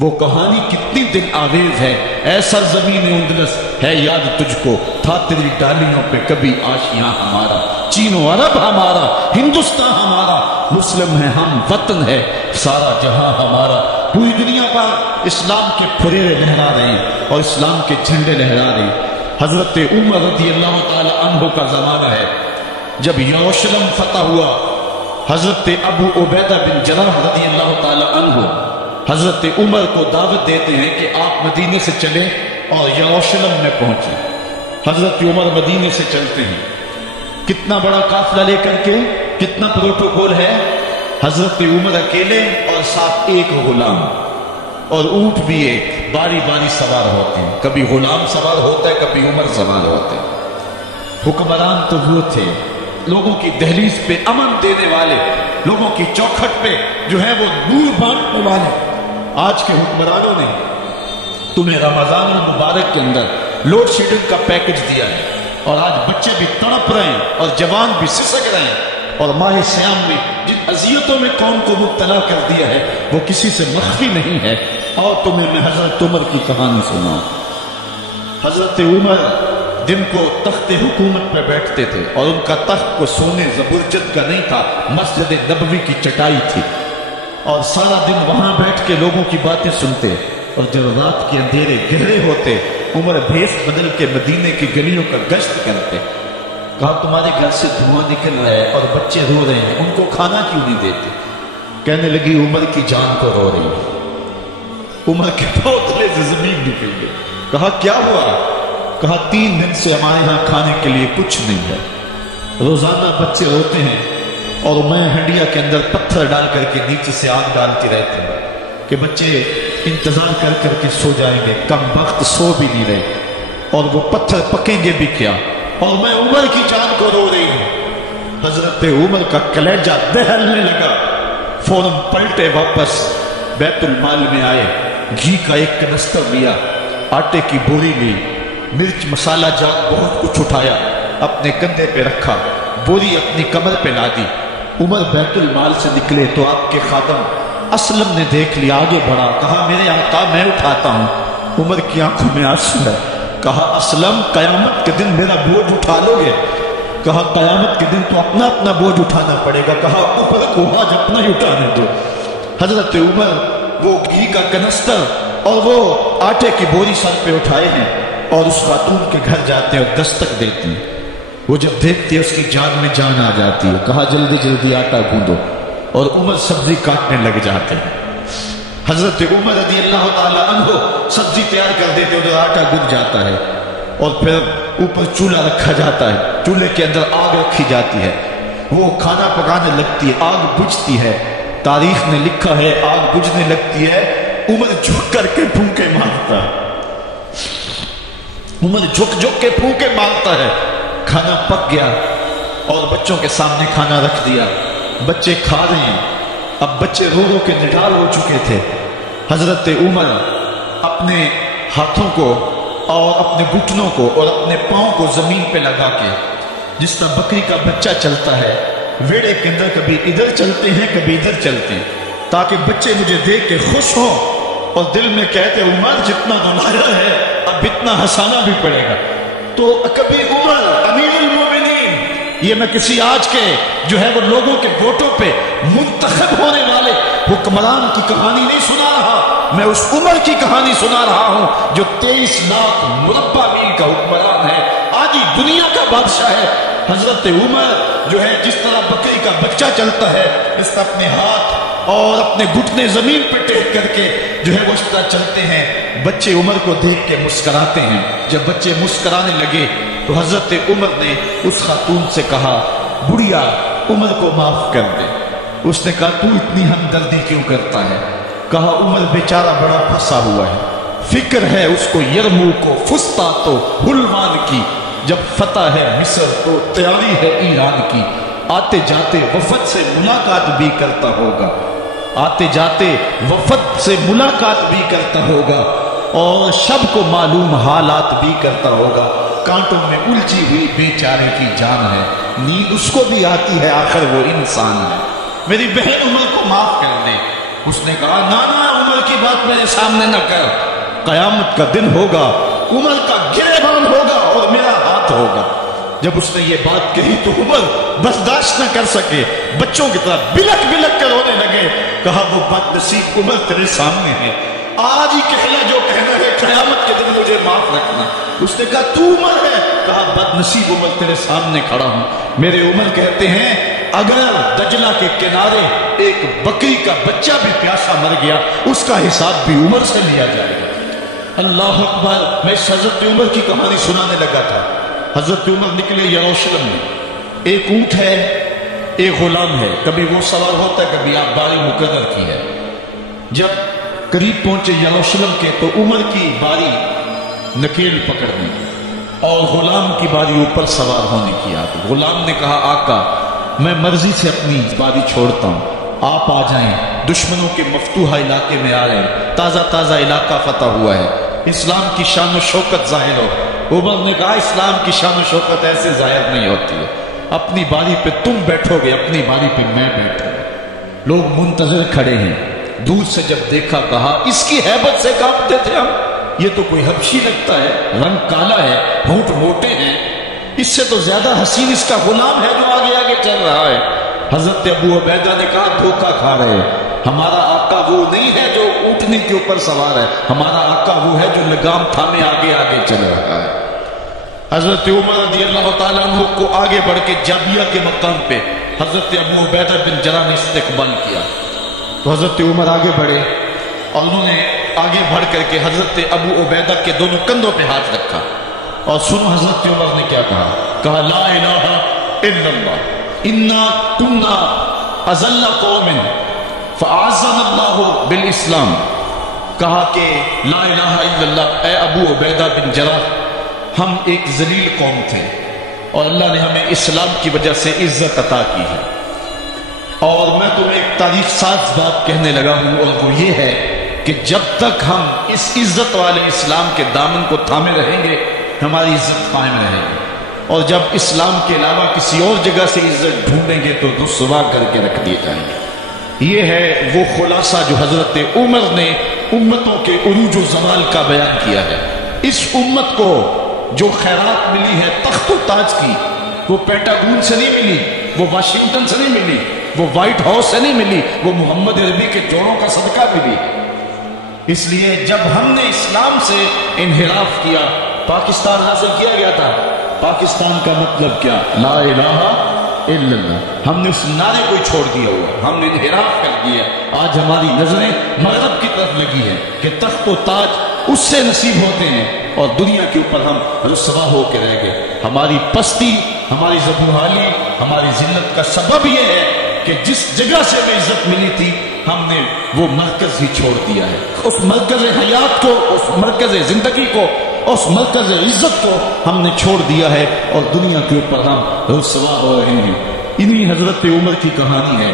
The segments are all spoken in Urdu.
وہ کہانی کتنی دل آویز ہے، ایسا زمین اندلس ہے یاد تجھ کو، تھا تیری ڈالیوں پہ کبھی آشیاں ہمارا، چین و عرب ہمارا، ہندوستان ہمارا، مسلم ہے ہم، وطن ہے سارا جہاں ہمارا۔ پوری دنیا پر اسلام کے پھریرے لہرا رہے ہیں اور اسلام کے جھنڈے لہرا رہے ہیں۔ حضرت عمر رضی اللہ تعالی عنہ کا زمانہ ہے جب یروشلم فتح ہوا۔ حضرت ابو عبیدہ بن جراح رضی اللہ تعالی عنہ حضرت عمر کو دعوت دیتے ہیں کہ آپ مدینے سے چلیں اور یروشلم میں پہنچیں۔ حضرت عمر مدینے سے چلتے ہیں، کتنا بڑا قافلہ لے کر کے، کتنا پروٹوکول ہے۔ حضرت عمر اکیلے اور ساتھ ایک غلام اور اونٹ بھی ایک، باری باری سوار ہوتے ہیں، کبھی غلام سوار ہوتا ہے، کبھی عمر سوار ہوتے ہیں۔ حکمران تو وہ تھے لوگوں کی دہلیز پہ امن دینے والے، لوگوں کی چوکھٹ پہ جو ہے وہ نور بانٹنے والے۔ آج کے حکمرانوں نے تمہیں رمضان المبارک کے اندر لوڈ شیڈنگ کا پیکج دیا ہے اور آج بچے بھی تڑپ رہے ہیں اور جوان بھی سسک رہے ہیں، اور ماہ سیام میں جن اذیتوں میں قوم کو مبتلا کر دیا ہے وہ کسی سے مخفی نہیں ہے۔ اور تمہیں میں حضرت عمر کی کہانی سناؤں۔ حضرت عمر دن کو تخت حکومت پہ بیٹھتے تھے اور ان کا تخت کو سونے زبرجد کا نہیں تھا، مسجد نبوی کی چٹائی تھی، اور سارا دن وہاں بیٹھ کے لوگوں کی باتیں سنتے، اور جب رات کے اندھیرے گہرے ہوتے عمر بھیس بدل کے مدینے کی گلیوں کا گشت کرتے۔ کہا تمہارے گھر سے دھواں نکل رہا ہے اور بچے رو رہے ہیں، ان کو کھانا کیوں نہیں دیتے؟ کہنے لگی عمر کی جان کو رو رہی ہے۔ عمر کے پاؤں تلے سے زمین نکل گئی۔ کہا کیا ہوا؟ کہا 3 دن سے ہمارے یہاں کھانے کے لیے کچھ نہیں ہے، روزانہ بچے روتے ہیں اور میں ہنڈیا کے اندر پتھر ڈال کر کے نیچے سے آگ ڈالتی رہتی ہوں کہ بچے انتظار کر کر کے سو جائیں گے، کم وقت سو بھی نہیں رہے، اور وہ پتھر پکیں گے بھی کیا، اور میں عمر کی جان کو رو رہی ہوں۔ حضرت عمر کا کلیجہ دہلنے لگا، فوراً پلٹے واپس بیت المال میں آئے، گھی کا ایک کنستر لیا، آٹے کی بوری لی، مرچ مسالہ جات بہت کچھ اٹھایا، اپنے کندھے پہ رکھا، بوری اپنی کمر پہ لا دی۔ عمر بیت المال سے نکلے تو آپ کے خادم اسلم نے دیکھ لیا، آگے بڑھا، کہا میرے آقا میں اٹھاتا ہوں۔ عمر کی آنکھوں میں آنسو ہے۔ کہا اسلم قیامت کے دن میرا بوجھ اٹھا لو گے؟ کہا قیامت کے دن تو اپنا اپنا بوجھ اٹھانا پڑے گا۔ کہا اوپر کو آج اپنا ہی اٹھانے دو۔ حضرت عمر وہ گھی کا کنستر اور وہ آٹے کی بوری سر پہ اٹھائے ہیں اور اس خاتون کے گھر جاتے ہیں اور دستک دیتی ہیں۔ وہ جب دیکھتی ہے اس کی جان میں جان آ جاتی ہے۔ کہا جلدی جلدی آٹا گوندو، اور عمر سبزی کاٹنے لگ جاتے ہیں۔ حضرت عمر رضی اللہ تعالی عنہ سبزی تیار کر دیتے، ادھر آٹا گند جاتا ہے، اور پھر اوپر چولہا رکھا جاتا ہے، چولہے کے اندر آگ رکھی جاتی ہے، وہ کھانا پکانے لگتی ہے، آگ بجھتی ہے۔ تاریخ نے لکھا ہے آگ بجھنے لگتی ہے، عمر جھک کر کے پھونکے مارتا ہے، عمر جھک جھک کے پھونکے مارتا ہے۔ کھانا پک گیا اور بچوں کے سامنے کھانا رکھ دیا، بچے کھا رہے ہیں۔ اب بچے رو رو کے نڈال ہو چکے تھے۔ حضرت عمر اپنے ہاتھوں کو اور اپنے گھٹنوں کو اور اپنے پاؤں کو زمین پہ لگا کے، جس طرح بکری کا بچہ چلتا ہے ویڑے کے اندر، کبھی ادھر چلتے ہیں کبھی ادھر چلتے ہیں، تاکہ بچے مجھے دیکھ کے خوش ہوں اور دل میں کہتے عمر جتنا گناہ ہے اب اتنا ہنسانا بھی پڑے گا۔ تو کبھی عمر امیر المومنین، یہ میں کسی آج کے جو ہے وہ لوگوں کے ووٹوں پہ منتخب ہونے والے حکمران کی کہانی نہیں سنا رہا، میں اس عمر کی کہانی سنا رہا ہوں جو 23 لاکھ مربع میل کا حکمران ہے، آج ہی دنیا کا بادشاہ ہے۔ حضرت عمر جو ہے جس طرح بکری کا بچہ چلتا ہے، اس طرح اپنے ہاتھ اور اپنے گھٹنے زمین پہ ٹیک کر کے جو ہے وہ اس طرح چلتے ہیں۔ بچے عمر کو دیکھ کے مسکراتے ہیں۔ جب بچے مسکرانے لگے تو حضرت عمر نے اس خاتون سے کہا بڑھیا عمر کو معاف کر دے۔ اس نے کہا تو اتنی ہمدردی کیوں کرتا ہے؟ کہا عمر بیچارہ بڑا پھنسا ہوا ہے، فکر ہے اس کو یرموک و فسطاط و حلوان کی، جب فتح ہے مصر تو تیاری ہے ایران کی، آتے جاتے وفد سے ملاقات بھی کرتا ہوگا، آتے جاتے وفد سے ملاقات بھی کرتا ہوگا، اور شب کو معلوم حالات بھی کرتا ہوگا، کانٹوں میں الجھی ہوئی بیچارے کی جان ہے، نیند اس کو بھی آتی ہے، آخر وہ انسان ہے۔ میری بہن عمر کو معاف کر دے۔ اس نے کہا نانا عمر کی بات میرے سامنے نہ کر، قیامت کا دن ہوگا، عمر کا گریبان ہوگا اور میرا ہاتھ ہوگا۔ جب اس نے یہ بات کہی تو عمر برداشت نہ کر سکے، بچوں کی طرح بلک بلک کر رونے لگے۔ کہا وہ بد نصیب عمر تیرے سامنے ہے، آج ہی کہنا جو کہنا ہے، قیامت کے دن مجھے معاف رکھنا۔ اس نے کہا تو عمر ہے؟ کہا بد نصیب عمر تیرے سامنے کھڑا ہوں۔ میرے عمر کہتے ہیں اگر دجلہ کے کنارے ایک بکری کا بچہ بھی پیاسا مر گیا، اس کا حساب بھی عمر سے لیا جائے گا۔ اللہ اکبر۔ میں حضرت عمر کی کہانی سنانے لگا تھا۔ حضرت عمر نکلے یروشلم میں، ایک اونٹ ہے، ایک غلام ہے، کبھی وہ سوار ہوتا ہے، کبھی آپ باری مقرر کی ہے۔ جب قریب پہنچے یروشلم کے تو عمر کی باری نکیل پکڑنے اور غلام کی باری اوپر سوار ہونے کی آ گئی۔ غلام نے کہا آقا میں مرضی سے اپنی باری چھوڑتا ہوں، آپ آ جائیں، دشمنوں کے مفتوحہ علاقے میں آ رہے ہیں، تازہ تازہ علاقہ فتح ہوا ہے، اسلام کی شان و شوکت ظاہر ہو۔ عمر نے کہا اسلام کی شان و شوکت ایسے ظاہر نہیں ہوتی ہے، اپنی باری پہ تم بیٹھو گے، اپنی باری پہ میں بیٹھوں۔ لوگ منتظر کھڑے ہیں، دور سے جب دیکھا کہا اس کی ہیبت سے کانپتے تھے ہم، یہ تو کوئی حبشی لگتا ہے، رنگ کالا ہے، ہونٹ موٹے ہیں، اس سے تو زیادہ حسین اس کا غلام ہے جو آگے آگے چل رہا ہے۔ حضرت ابو عبیدہ نے کہا دھوکہ کھا رہے ہیں، ہمارا آقا وہ نہیں ہے جو اونٹنی کے اوپر سوار ہے، ہمارا آقا وہ ہے جو لگام تھامے آگے آگے چل رہا ہے۔ حضرت عمر رضی اللہ تعالیٰ عنہ کو آگے بڑھ کے جابیہ کے مقام پہ حضرت ابو عبیدہ بن جراح نے استقبال کیا، تو حضرت عمر آگے بڑھے اور انہوں نے آگے بڑھ کر کے حضرت ابو عبیدہ کے دونوں کندھوں پہ ہاتھ رکھا، اور سنو حضرت عمر نے کیا کہا، کہا لا الہ الا اللہ انا کنا اذل قوم فاعزنا اللہ بالاسلام۔ کہا کہ لا الہ الا اللہ، اے ابو عبیدہ بن جراح ہم ایک ذلیل قوم تھے اور اللہ نے ہمیں اسلام کی وجہ سے عزت عطا کی ہے، اور میں تمہیں ایک تاریخ ساز بات کہنے لگا ہوں، اور وہ یہ ہے کہ جب تک ہم اس عزت والے اسلام کے دامن کو تھامے رہیں گے ہماری عزت قائم رہے گی، اور جب اسلام کے علاوہ کسی اور جگہ سے عزت ڈھونڈیں گے تو رسوا کر کے رکھ دیے جائیں گے۔ یہ ہے وہ خلاصہ جو حضرت عمر نے امتوں کے عروج و زوال کا بیان کیا ہے۔ اس امت کو جو خیرات ملی ہے تخت و تاج کی، وہ پینٹاگون سے نہیں ملی، وہ واشنگٹن سے نہیں ملی، وہ وائٹ ہاؤس سے نہیں ملی، وہ محمد عربی کے جوڑوں کا صدقہ ملی ہے۔ اس لیے جب ہم نے اسلام سے انحراف کیا، پاکستان حاصل کیا گیا تھا، پاکستان کا مطلب کیا؟ لا الہ الا اللہ۔ ہم نے اس نعرے کو چھوڑ دیا ہوا، ہم نے انحراف کر دیا، آج ہماری نظریں مغرب کی طرف لگی ہے کہ تخت و تاج اس سے نصیب ہوتے ہیں اور دنیا کے اوپر ہم رسوا ہو کے رہ گئے۔ ہماری پستی، ہماری زبونحالی، ہماری ذلت کا سبب یہ ہے کہ جس جگہ سے ہمیں عزت ملی تھی ہم نے وہ مرکز ہی چھوڑ دیا ہے، اس مرکز حیات کو، اس مرکز زندگی کو، اس مرکز عزت کو ہم نے چھوڑ دیا ہے اور دنیا کے اوپر ہم رسوا ہو رہے ہیں۔ انہی حضرت عمر کی کہانی ہے،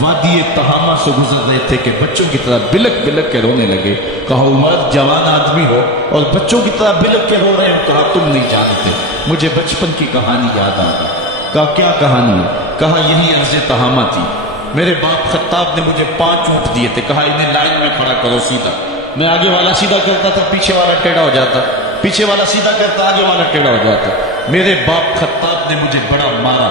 وادی تہامہ سے گزر رہے تھے کہ بچوں کی طرح بلک بلک کے رونے لگے۔ کہا عمر جوان آدمی ہو اور بچوں کی طرح بلک کے رو رہے ہیں؟ کہا تم نہیں جانتے، مجھے بچپن کی کہانی یاد آ گئی۔ کہا کیا کہانی ہے؟ کہا یہی عرض تہامہ تھی، میرے باپ خطاب نے مجھے 5 اونٹ دیے تھے، کہا انہیں لائن میں کھڑا کرو سیدھا، میں آگے والا سیدھا کرتا تھا، پیچھے والا ٹیڑھا ہو جاتا، پیچھے والا سیدھا کرتا، آگے والا ٹیڑھا ہو جاتا۔ میرے باپ خطاب نے مجھے بڑا مارا،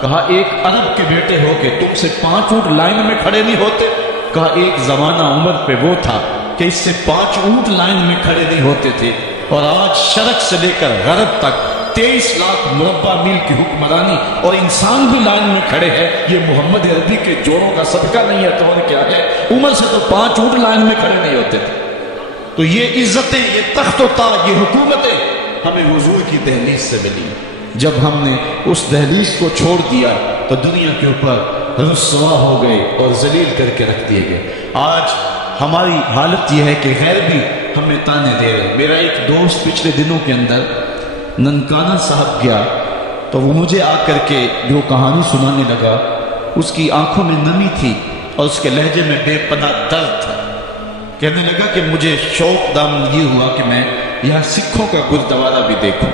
کہا ایک عرب کے بیٹے ہو کے تم سے 5 اونٹ لائن میں کھڑے نہیں ہوتے؟ کہا ایک زمانہ عمر پہ وہ تھا کہ اس سے 5 اونٹ لائن میں کھڑے نہیں ہوتے تھے، اور آج شرق سے لے کر غرب تک 23 لاکھ مربع میل کی حکمرانی اور انسان بھی لائن میں کھڑے ہیں، یہ محمد عربی کے جوڑوں کا صدقہ نہیں ہے تو اور کیا ہے؟ عمر سے تو 5 اونٹ لائن میں کھڑے نہیں ہوتے تھے۔ تو یہ عزتیں، یہ تخت و تاج، یہ حکومتیں ہمیں حضور کی دہلیز سے ملی۔ جب ہم نے اس دہلیز کو چھوڑ دیا تو دنیا کے اوپر رسوا ہو گئے اور ذلیل کر کے رکھ دیے گئے۔ آج ہماری حالت یہ ہے کہ غیر بھی ہمیں تانے دے رہے۔ میرا ایک دوست پچھلے دنوں کے اندر ننکانہ صاحب گیا تو وہ مجھے آ کر کے جو کہانی سنانے لگا، اس کی آنکھوں میں نمی تھی اور اس کے لہجے میں بے پناہ درد تھا۔ کہنے لگا کہ مجھے شوق دامن یہ ہوا کہ میں یہاں سکھوں کا گردوارہ بھی دیکھوں۔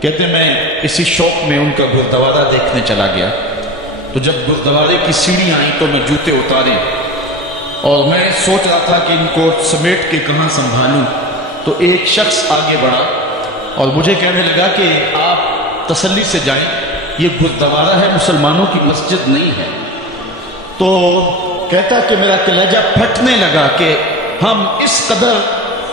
کہتے میں اسی شوق میں ان کا گردوارہ دیکھنے چلا گیا، تو جب گردوارے کی سیڑھیاں آئیں تو میں جوتے اتارے اور میں سوچ رہا تھا کہ ان کو سمیٹ کے کہاں سنبھالوں، تو ایک شخص آگے بڑھا اور مجھے کہنے لگا کہ آپ تسلی سے جائیں، یہ گردوارہ ہے، مسلمانوں کی مسجد نہیں ہے۔ تو کہتا کہ میرا کلیجہ پھٹنے لگا کہ ہم اس قدر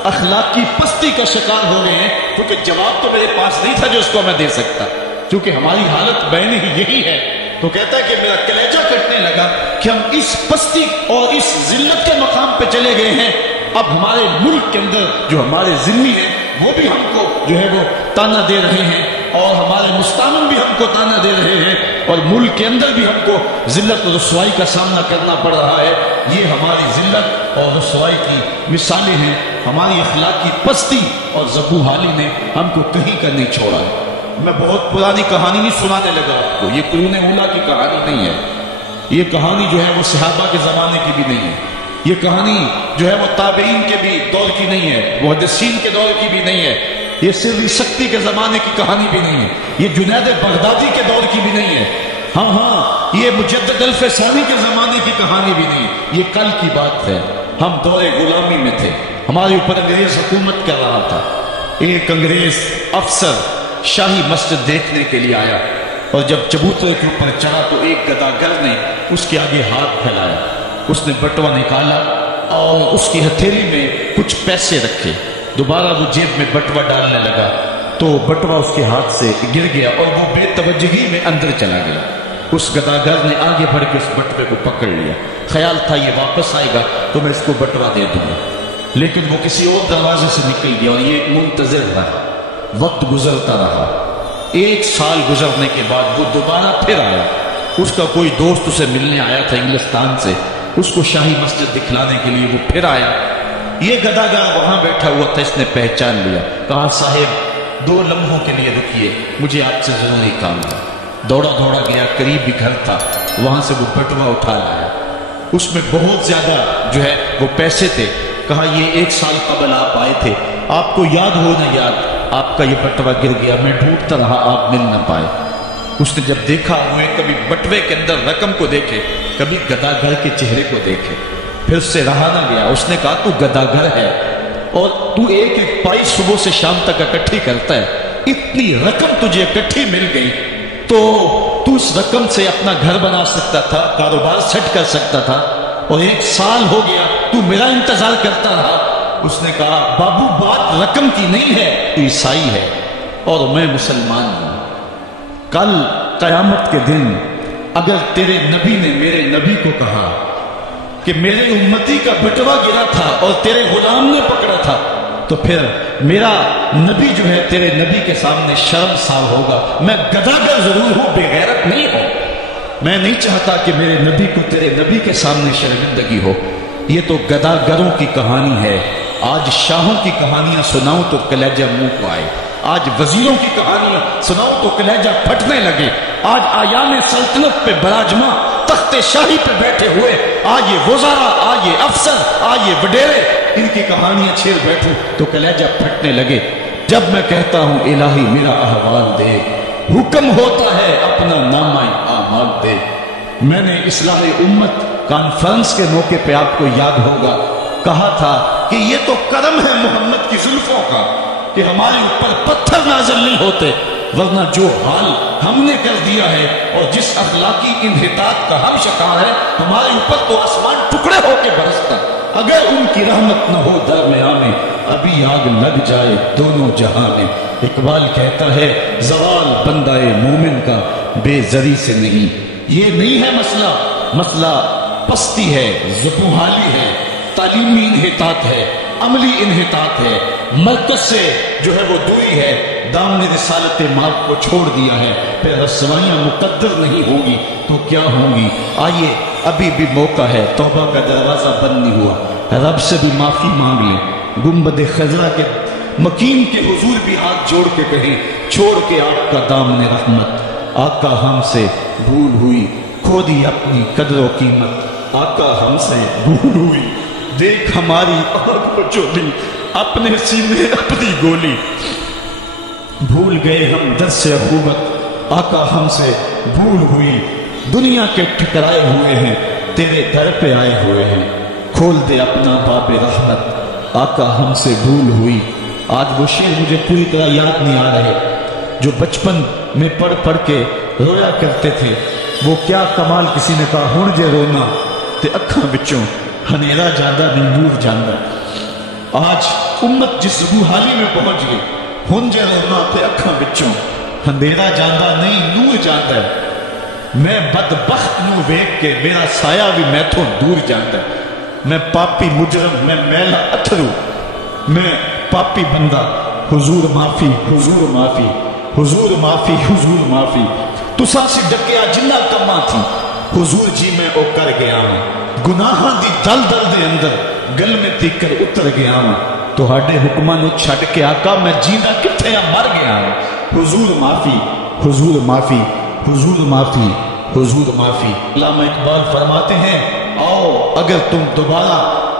اخلاقی پستی کا شکار ہو گئے ہیں، کیونکہ جواب تو میرے پاس نہیں تھا جو اس کو میں دے سکتا، کیونکہ ہماری حالت بین ہی یہی ہے۔ تو کہتا ہے کہ میرا کلیجہ کٹنے لگا کہ ہم اس پستی اور اس ذلت کے مقام پہ چلے گئے ہیں، اب ہمارے ملک کے اندر جو ہمارے ذمی ہیں وہ بھی ہم کو جو ہے وہ تانا دے رہے ہیں، اور ہمارے مستعمن بھی ہم کو تانا دے رہے ہیں، اور ملک کے اندر بھی ہم کو ذلت و رسوائی کا سامنا کرنا پڑ رہا ہے۔ یہ ہماری ذلت اور رسوائی کی مثالیں ہیں۔ ہماری اخلاقی پستی اور زبوحالی نے ہم کو کہیں کا نہیں چھوڑا ہے۔ میں بہت پرانی کہانی نہیں سنانے لگا آپ کو، یہ قرون اولیٰ کی کہانی نہیں ہے، یہ کہانی جو ہے وہ صحابہ کے زمانے کی بھی نہیں ہے، یہ کہانی جو ہے وہ تابعین کے بھی دور کی نہیں ہے، محدثین کے دور کی بھی نہیں ہے، یہ سری شکتی کے زمانے کی کہانی بھی نہیں ہے، یہ جنید بغدادی کے دور کی بھی نہیں ہے، ہاں یہ مجدد الفسانی کے زمانے کی کہانی بھی نہیں، یہ کل کی بات ہے۔ ہم دور غلامی میں تھے، ہمارے اوپر انگریز حکومت کر رہا تھا۔ ایک انگریز افسر شاہی مسجد دیکھنے کے لیے آیا، اور جب چبوترے کے اوپر چڑھا تو ایک گداگر نے اس کے آگے ہاتھ پھیلایا، اس نے بٹوا نکالا اور اس کی ہتھیلی میں کچھ پیسے رکھے، دوبارہ وہ جیب میں بٹوا ڈالنے لگا تو بٹوا اس کے ہاتھ سے گر گیا اور وہ بے توجہی میں اندر چلا گیا۔ اس گداگر نے آگے بڑھ کے اس بٹوے کو پکڑ لیا، خیال تھا یہ واپس آئے گا تو میں اس کو بٹوا دے دوں گا، لیکن وہ کسی اور دروازے سے نکل گیا اور یہ منتظر رہا، وقت گزرتا رہا۔ 1 سال گزرنے کے بعد وہ دوبارہ پھر آیا، اس کا کوئی دوست اسے ملنے آیا تھا انگلستان سے، اس کو شاہی مسجد دکھلانے کے لیے وہ پھر آیا۔ یہ گداگر وہاں بیٹھا ہوا تھا، اس نے پہچان لیا، کہا صاحب 2 لمحوں کے لیے رکیے، مجھے آپ سے ضروری کام ہے۔ دوڑا دوڑا گیا، قریب بھی گھر تھا، وہاں سے وہ بٹوا اٹھا لایا، اس میں بہت زیادہ جو ہے وہ پیسے تھے۔ کہا یہ 1 سال قبل آپ آئے تھے، آپ کو یاد ہو نہ یاد، آپ کا یہ بٹوا گر گیا، میں ڈھونڈتا رہا، آپ مل نہ پائے۔ اس نے جب دیکھا ہوئے کبھی بٹوے کے اندر رقم کو دیکھے، کبھی گداگر کے چہرے کو دیکھے، پھر اس سے رہا نہ گیا۔ اس نے کہا تو گداگر ہے اور تو ایک ایک پائی صبح سے شام تک اکٹھی کرتا ہے، اتنی رقم تجھے اکٹھی مل گئی تو تو اس رقم سے اپنا گھر بنا سکتا تھا، کاروبار سیٹ کر سکتا تھا، اور 1 سال ہو گیا تو میرا انتظار کرتا رہا۔ اس نے کہا بابو بات رقم کی نہیں ہے، تو عیسائی ہے اور میں مسلمان ہوں۔ کل قیامت کے دن اگر تیرے نبی نے میرے نبی کو کہا کہ میرے امتی کا بٹوا گرا تھا اور تیرے غلام نے پکڑا تھا، تو پھر میرا نبی جو ہے تیرے نبی کے سامنے شرمسار ہوگا۔ میں گداگر ضرور ہوں، بے غیرت نہیں ہوں۔ میں نہیں چاہتا کہ میرے نبی کو تیرے نبی کے سامنے شرمندگی ہو۔ یہ تو گداگروں کی کہانی ہے، آج شاہوں کی کہانیاں سناؤں تو کلیجہ منہ کو آئے، آج وزیروں کی کہانیاں سناؤں تو کلیجہ پھٹنے لگے، آج آیام سلطنت پہ براجماں تخت شاہی پہ بیٹھے ہوئے آج یہ وزراء، آج یہ افسر، آج یہ وڈیرے، ان کی کہانیاں چھیڑ بیٹھوں تو کلیجہ پھٹنے لگے۔ جب میں کہتا ہوں الہی میرا احوال دے، حکم ہوتا ہے اپنا نامہ اعمال دے۔ میں نے اصلاح امت کانفرنس کے موقع پہ آپ کو یاد ہوگا کہا تھا کہ یہ تو کرم ہے محمد کی زلفوں کا کہ ہمارے اوپر پتھر نازل نہیں ہوتے، ورنہ جو حال ہم نے کر دیا ہے اور جس اخلاقی انحطاط کا ہم شکار ہے، ہمارے اوپر تو آسمان ٹکڑے ہو کے برستا۔ اگر ان کی رحمت نہ ہو درمیان میں، ابھی آگ لگ جائے دونوں جہاں میں۔ اقبال کہتا ہے زوال بندہ مومن کا بے زری سے نہیں۔ یہ نہیں ہے مسئلہ، مسئلہ پستی ہے، زبوحالی ہے، تعلیمی انحطاط ہے، عملی انحطاط ہے، مرکز سے جو ہے وہ دوری ہے، دامن رسالت ماب کو چھوڑ دیا ہے، پھر رسوائیاں مقدر نہیں ہوں گی تو کیا ہوں گی۔ آئیے ابھی بھی موقع ہے، توبہ کا دروازہ بند نہیں ہوا، رب سے بھی معافی مانگ لیں۔ گنبد خضرا کے مکین کے حضور بھی ہاتھ جوڑ کے کہیں چھوڑ کے آپ کا دامن رحمت، آقا ہم سے بھول ہوئی، کھو دی اپنی قدر و قیمت، آقا ہم سے بھول ہوئی، دیکھ ہماری آگ کو چولی، اپنے سینے اپنی گولی، بھول گئے ہم درس اخوت، آقا ہم سے بھول ہوئی، دنیا کے ٹھکرائے ہوئے ہیں، تیرے در پہ آئے ہوئے ہیں، کھول دے اپنا باب رحمت، آقا ہم سے بھول ہوئی۔ آج وہ شعر مجھے پوری طرح یاد نہیں آ رہے جو بچپن میں پڑھ پڑھ کے رویا کرتے تھے۔ وہ کیا کمال، کسی نے کہا ہن جے رونا تے اکھاں وچوں ہنیرا جاندہ نہیں نور جاندہ۔ آج امت جس روحانی میں پہنچ گئی، ہن جے رونا تے اکھاں وچوں ہنیرا جاندہ نہیں نور جاندہ ہے۔ میں بدبخت نو ویکھ کے میرا سایہ بھی میتھوں دور جاندہ ہے۔ میں پاپی مجرم، میں میلا اتھرو، میں پاپی بندہ، حضور معافی، حضور معافی، حضور معافی، حضور معافی۔ تساں سی ڈکیا جنہ کماں تھی، حضور جی میں او کر گیا ہوں۔ گناہاں دی دل دل دے اندر گل میں تیکر اتر گیا ہوں۔ تہاڈے حکماں نو چھڈ کے آقا میں جینا کتھے مر گیا ہوں۔ حضور معافی، حضور معافی، حضور معافی، حضور معافی۔ علامہ اقبال فرماتے ہیں آؤ اگر تم دوبارہ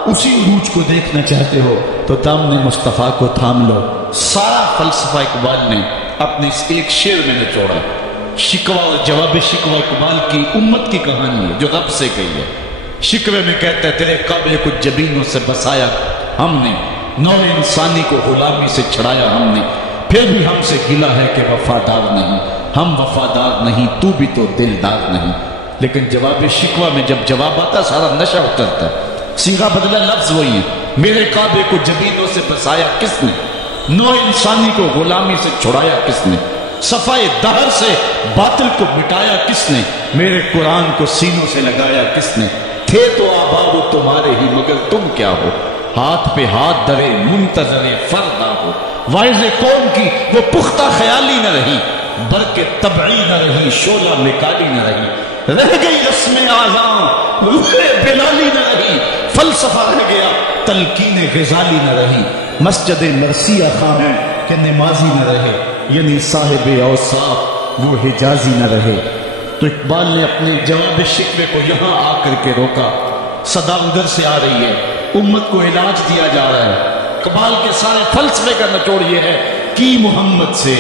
اسی عروج کو دیکھنا چاہتے ہو تو دامن مصطفیٰ کو تھام لو۔ سارا فلسفہ اقبال نے اپنے اس ایک شعر میں نچوڑا۔ شکوہ اور جواب شکوہ اقبال کی امت کی کہانی ہے جو رب سے کہی ہے۔ شکوے میں کہتا ہے تیرے قابل کچھ جبینوں سے بسایا ہم نے، نوع انسانی کو غلامی سے چھڑایا ہم نے، پھر بھی ہم سے گلا ہے کہ وفادار نہیں، ہم وفادار نہیں، تو بھی تو دلدار نہیں۔ لیکن جواب شکوہ میں جب جواب آتا سارا نشہ اترتا، صیغہ بدلا، لفظ وہی ہے۔ میرے کعبے کو جبینوں سے بسایا کس نے، نوع انسانی کو غلامی سے چھڑایا کس نے، صفائے دہر سے باطل کو مٹایا کس نے، میرے قرآن کو سینوں سے لگایا کس نے۔ تھے تو آبا وہ تمہارے ہی مگر تم کیا ہو، ہاتھ پہ ہاتھ درے منتظر فردا ہو۔ وائز قوم کی وہ پختہ خیالی نہ رہی، برق طبعی نہ رہی، شعلہ مکالی نہ رہی، رہ گئی رسم اعظام روح بلالی نہ رہی، فلسفہ رہ گیا تلقین غزالی نہ رہی، مسجد مرثیہ خواہ ہے کہ نمازی نہ رہے، یعنی صاحب اوصاف وہ حجازی نہ رہے۔ تو اقبال نے اپنے جواب شکوے کو یہاں آ کر کے روکا۔ صدا ادھر سے آ رہی ہے، امت کو علاج دیا جا رہا ہے۔ اقبال کے سارے فلسفے کا نچوڑ یہ ہے کہ محمد سے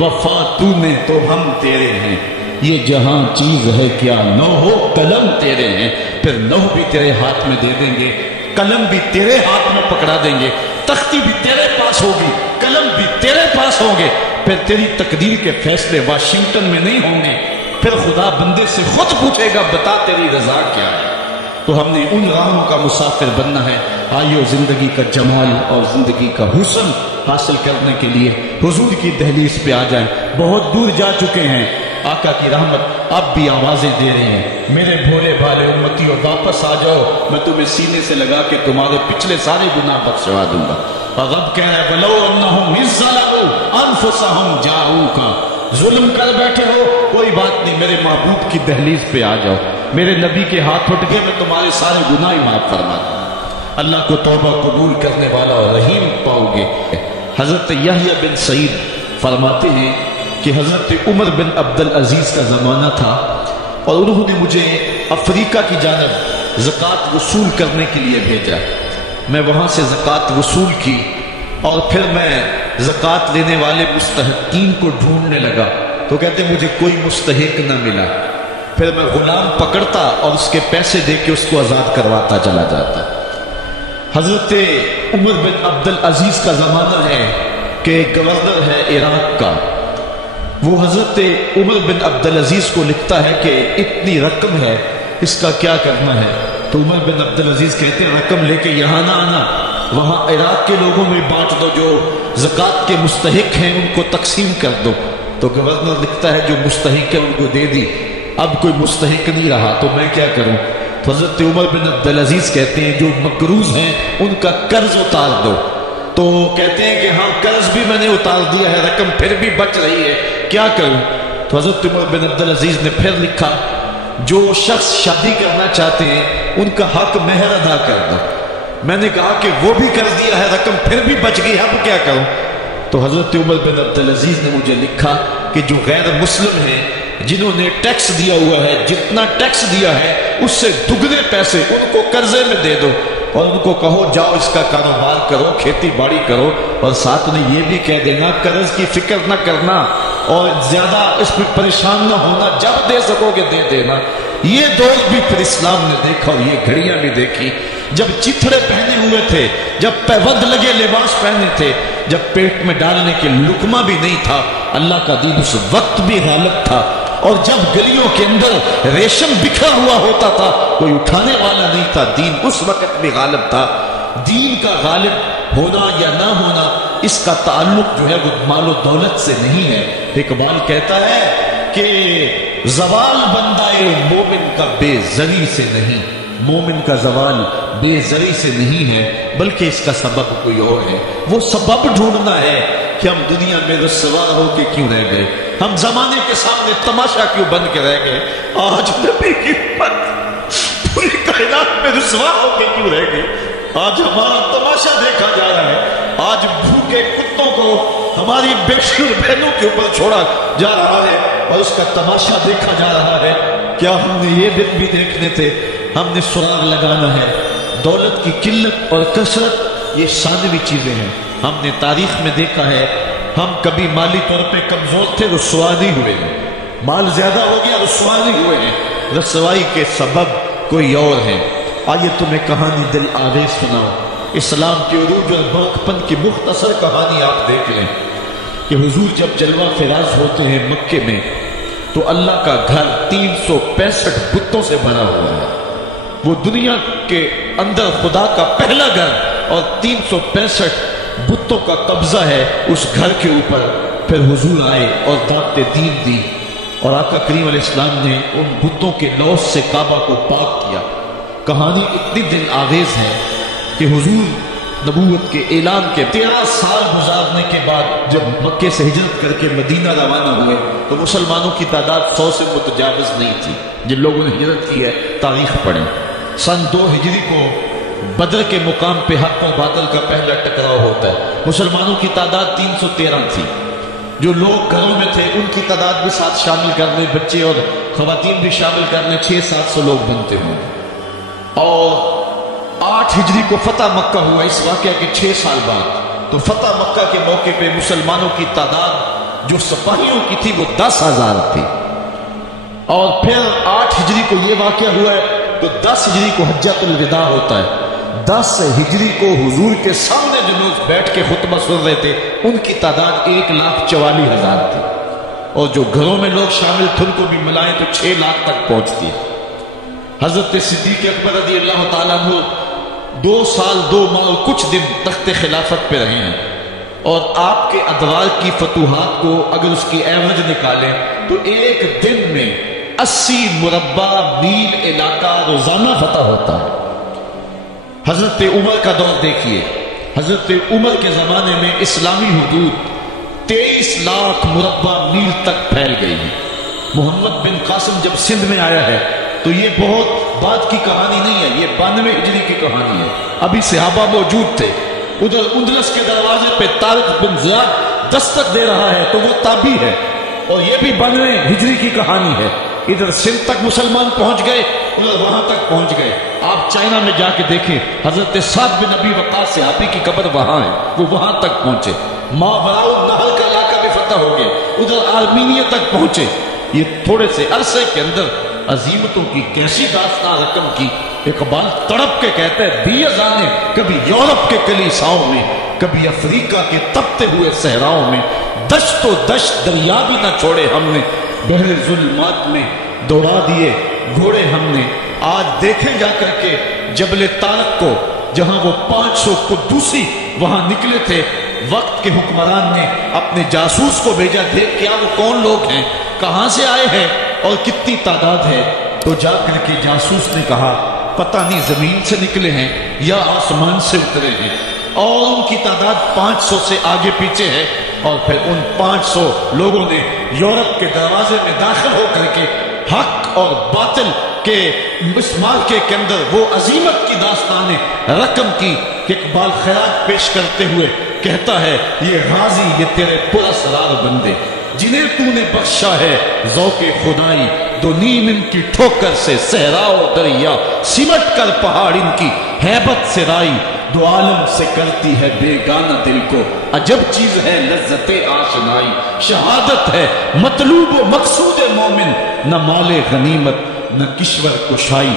وفا تو نے تو ہم تیرے ہیں، یہ جہاں چیز ہے کیا نو ہو قلم تیرے ہیں، پھر نو بھی تیرے ہاتھ میں دے دیں گے، قلم بھی تیرے ہاتھ میں پکڑا دیں گے، تختی بھی تیرے پاس ہوگی، قلم بھی تیرے پاس ہوں گے، پھر تیری تقدیر کے فیصلے واشنگٹن میں نہیں ہوں گے، پھر خدا بندے سے خود پوچھے گا بتا تیری رضا کیا ہے۔ تو ہم نے ان راہوں کا مسافر بننا ہے۔ آئیو زندگی کا جمال اور زندگی کا حسن حاصل کرنے کے لیے حضور کی دہلیز پہ آ جائیں۔ بہت دور جا چکے ہیں، آقا کی رحمت اب بھی آوازیں دے رہی ہیں، میرے بھولے بھالے امتیوں واپس آ جاؤ، میں تمہیں سینے سے لگا کے تمہارے پچھلے سارے گناہ بخشوا دوں گا۔ اور رب کہہ رہا ہے وَلَوْ أَنَّهُمْ إِذْ ظَلَمُوا أَنفُسَهُمْ جَاءُوكَ، ظلم کر بیٹھے ہو کوئی بات نہیں، میرے محبوب کی دہلیز پہ آ جاؤ، میرے نبی کے ہاتھ اٹھ کے میں تمہارے سارے گناہ معاف فرما دوں۔ اللہ کو توبہ قبول کرنے والا اور رحیم پاؤ گے۔ حضرت یحییٰ بن سعید فرماتے ہیں کہ حضرت عمر بن عبدالعزیز کا زمانہ تھا اور انہوں نے مجھے افریقہ کی جانب زکوٰۃ وصول کرنے کے لیے بھیجا۔ میں وہاں سے زکوٰۃ وصول کی اور پھر میں زکوٰۃ لینے والے مستحقین کو ڈھونڈنے لگا تو کہتے مجھے کوئی مستحق نہ ملا۔ پھر میں غلام پکڑتا اور اس کے پیسے دے کے اس کو آزاد کرواتا چلا جاتا۔ حضرت عمر بن عبدالعزیز کا زمانہ ہے کہ گورنر ہے عراق کا، وہ حضرت عمر بن عبدالعزیز کو لکھتا ہے کہ اتنی رقم ہے، اس کا کیا کرنا ہے؟ تو عمر بن عبدالعزیز کہتے ہیں رقم لے کے یہاں نہ آنا، وہاں عراق کے لوگوں میں بانٹ دو، جو زکوٰۃ کے مستحق ہیں ان کو تقسیم کر دو۔ تو گورنر لکھتا ہے جو مستحق ہے ان کو دے دی، اب کوئی مستحق نہیں رہا تو میں کیا کروں؟ تو حضرت عمر بن عبدالعزیز کہتے ہیں جو مقروض ہیں ان کا قرض اتار دو۔ تو کہتے ہیں کہ ہاں قرض بھی میں نے اتار دیا ہے، رقم پھر بھی بچ رہی ہے، کیا کروں؟ تو حضرت عمر بن عبدالعزیز نے پھر لکھا جو شخص شادی کرنا چاہتے ہیں ان کا حق مہر ادا کر دو۔ میں نے کہا کہ وہ بھی کر دیا ہے، رقم پھر بھی بچ گئی، اب کیا کروں؟ تو حضرت عمر بن عبدالعزیز نے مجھے لکھا کہ جو غیر مسلم ہیں جنہوں نے ٹیکس دیا ہوا ہے، جتنا ٹیکس دیا ہے اس سے دگنے پیسے ان کو قرضے میں دے دو اور ان کو کہو جاؤ اس کا کاروبار کرو، کھیتی باڑی کرو، اور ساتھ میں یہ بھی کہہ دینا قرض کی فکر نہ کرنا اور زیادہ اس پہ پریشان نہ ہونا، جب دے سکو گے دے دینا۔ یہ دور بھی پھر اسلام نے دیکھا اور یہ گھڑیاں بھی دیکھی۔ جب چتھڑے پہنے ہوئے تھے، جب پیوند لگے لباس پہنے تھے، جب پیٹ میں ڈالنے کے لقمہ بھی نہیں تھا، اللہ کا دین اس وقت بھی غالب تھا۔ اور جب گلیوں کے اندر ریشم بکھرا ہوا ہوتا تھا، کوئی اٹھانے والا نہیں تھا، دین اس وقت بھی غالب تھا۔ دین کا غالب ہونا یا نہ ہونا، اس کا تعلق جو ہے وہ مال و دولت سے نہیں ہے۔ اقبال کہتا ہے کہ زوال بندہ مومن کا بے زری سے نہیں، مومن کا زوال بے زری سے نہیں ہے، بلکہ اس کا سبب کوئی اور ہے۔ وہ سبب ڈھونڈنا ہے کہ ہم دنیا میں رسوا ہو کے کیوں رہ گئے، ہم زمانے کے سامنے تماشا کیوں بن کے رہ گئے، آج نبی کی امت پوری کائنات میں رسوا ہو کے کیوں رہ گئے، آج ہمارا تماشا دیکھا جا رہا ہے، آج بھوکے کتوں کو ہماری بے شمار بہنوں کے اوپر چھوڑا جا رہا ہے اور اس کا تماشا دیکھا جا رہا ہے۔ کیا ہم نے یہ دن بھی دیکھنے تھے؟ ہم نے سراغ لگانا ہے۔ دولت کی قلت اور کثرت یہ ثانوی چیزیں ہیں۔ ہم نے تاریخ میں دیکھا ہے، ہم کبھی مالی طور پہ کمزور تھے، رسوا نہیں ہوئے ہیں، مال زیادہ ہو گیا، رسوا نہیں ہوئے ہیں، رسوائی کے سبب کوئی اور ہے۔ آئیے تمہیں کہانی دل آویز سناؤ، اسلام کے عروج اور برکپن کی مختصر کہانی آپ دیکھ لیں کہ حضور جب جلوہ فراز ہوتے ہیں مکے میں تو اللہ کا گھر 365 بتوں سے بنا ہوا ہے۔ وہ دنیا کے اندر خدا کا پہلا گھر اور 365 بتوں کا قبضہ ہے اس گھر کے اوپر۔ پھر حضور آئے اور دعوت دین دی اور آقا کریم علیہ السلام نے ان بتوں کے لوث سے کعبہ کو پاک کیا۔ کہانی اتنی دل آویز ہے کہ حضور نبوت کے اعلان کے 13 سال گزارنے کے بعد جب مکے سے ہجرت کر کے مدینہ روانہ ہوئے تو مسلمانوں کی تعداد 100 سے متجاوز نہیں تھی۔ جن لوگوں نے ہجرت کی ہے تاریخ پڑھیں۔ سن 2 ہجری کو بدر کے مقام پہ حق و باطل کا پہلا ٹکراؤ ہوتا ہے۔ مسلمانوں کی تعداد 313 تھی۔ جو لوگ گھروں میں تھے ان کی تعداد بھی ساتھ شامل کرنے، بچے اور خواتین بھی شامل کرنے 600-700 لوگ بنتے ہوں۔ اور 8 ہجری کو فتح مکہ ہوا، اس واقعہ کے 6 سال بعد۔ تو فتح مکہ کے موقع پہ مسلمانوں کی تعداد جو سپاہیوں کی تھی وہ 10,000 تھی۔ اور پھر 8 ہجری کو یہ واقعہ ہوا ہے تو 10 ہجری کو حجۃ الوداع ہوتا ہے۔ 10 ہجری کو حضور کے سامنے جو لوگ بیٹھ کے خطبہ سن رہے تھے ان کی تعداد 1,44,000 تھی، اور جو گھروں میں لوگ شامل تھے ان کو بھی ملائیں تو 6 لاکھ تک پہنچتی ہے۔ حضرت صدیق اکبر رضی اللہ تعالیٰ عنہ 2 سال 2 ماہ اور کچھ دن تخت خلافت پہ رہے ہیں، اور آپ کے ادوار کی فتوحات کو اگر اس کی ایوریج نکالیں تو ایک دن میں 80 مربع میل علاقہ روزانہ فتح ہوتا ہے۔ حضرت عمر کا دور دیکھیے، حضرت عمر کے زمانے میں اسلامی حدود 23 لاکھ مربع میل تک پھیل گئی ہے۔ محمد بن قاسم جب سندھ میں آیا ہے تو یہ بہت بعد کی کہانی نہیں ہے، یہ 92 ہجری کی کہانی ہے۔ ابھی صحابہ موجود تھے۔ ادھر اندلس کے دروازے پہ طارق بن زیاد دستک دے رہا ہے تو وہ تابعی ہے، اور یہ بھی 92 ہجری کی کہانی ہے۔ ادھر سندھ تک مسلمان پہنچ گئے، ادھر وہاں تک پہنچ گئے۔ آپ چائنا میں جا کے دیکھیں، حضرت سعد بن ابی وقاص صحابی کی قبر وہاں ہے، وہ وہاں تک پہنچے۔ ماوراء النہر کا علاقہ بھی فتح ہو گیا، ادھر آرمینیا تک پہنچے۔ یہ تھوڑے سے عرصے کے اندر عظیمتوں کی کیسی داستان رقم کی۔ اقبال تڑپ کے کہتے ہیں دیزانے کبھی یورپ کے کلیساؤں میں، کبھی افریقہ کے تپتے ہوئے صحراؤں میں، دشت و دشت دریا بھی نہ چھوڑے ہم نے، بحر ظلمات میں دوڑا دیے گھوڑے ہم نے۔ آج دیکھیں جا کر کے جبل طارق کو، جہاں وہ 500 قدوسی وہاں نکلے تھے، وقت کے حکمران نے اپنے جاسوس کو بھیجا، دیکھ کیا وہ کون لوگ ہیں، کہاں سے آئے ہیں اور کتنی تعداد ہے۔ تو جا کر کے جاسوس نے کہا پتہ نہیں زمین سے نکلے ہیں یا آسمان سے اترے ہیں، اور ان کی تعداد 500 سے آگے پیچھے ہے۔ اور پھر ان 500 لوگوں نے یورپ کے دروازے میں داخل ہو کر کے حق اور باطل کے اس معرکے کے اندر وہ عظیمت کی داستان رقم کی کہ اقبال خراج پیش کرتے ہوئے کہتا ہے یہ غازی یہ تیرے پراسرار بندے جنہیں تو نے بخشا ہے ذوق خدائی، دو نیم ان کی ٹھوکر سے صحرا و دریا، سمٹ کر پہاڑ ان کی ہیبت سے رائی، دو عالم سے کرتی ہے بیگانہ دل کو، عجب چیز ہے لذت آشنائی، شہادت ہے مطلوب و مقصود مومن، نہ مال غنیمت نہ کشور کشائی۔